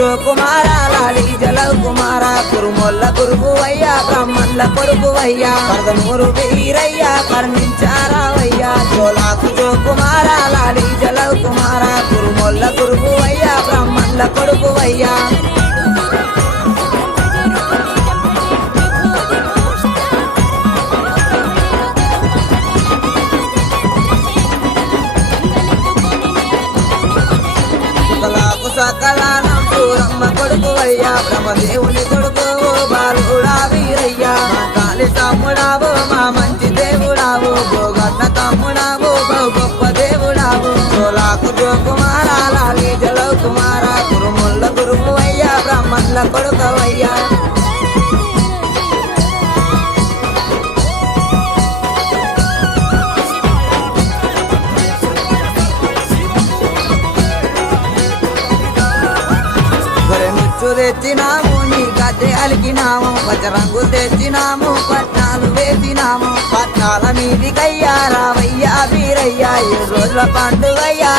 కుమార లాలి జలవ్ కుమార కురుమొల్ల గురువయ్యా బ్రహ్మల్ల కొడుకువయ్యా పరదనూరు వీరయ్యా కర్ణించారావయ్యా జోలాకు కుమార లాలి జలవ్ కుమార కురుమొల్ల గురువయ్యా బ్రహ్మల్ల కొడుకువయ్యా సకలానం సూరమ్మ కొడుకువయ్యా బ్రహ్మదేవుని కొడుకు బాలుడా వీరయ్యా కాళి తమ్ముడావు మా మంచి దేవుడావు గోగన్న తమ్ముడావు బహు గొప్ప దేవుడావు సోలాకు కుమార లాలి జలవ్ కుమార కురుముల్ల గురువయ్యా బ్రహ్మల్ల కొడుకవయ్యా తెచ్చినాము నీ గద్దె అలికినాము పచ్చరంగు తెచ్చినాము పట్నాలు వేసినాము పట్నాల మీదికయ్యా రావయ్యా వీరయ్యా 7 రోజుల పండుగయ్యా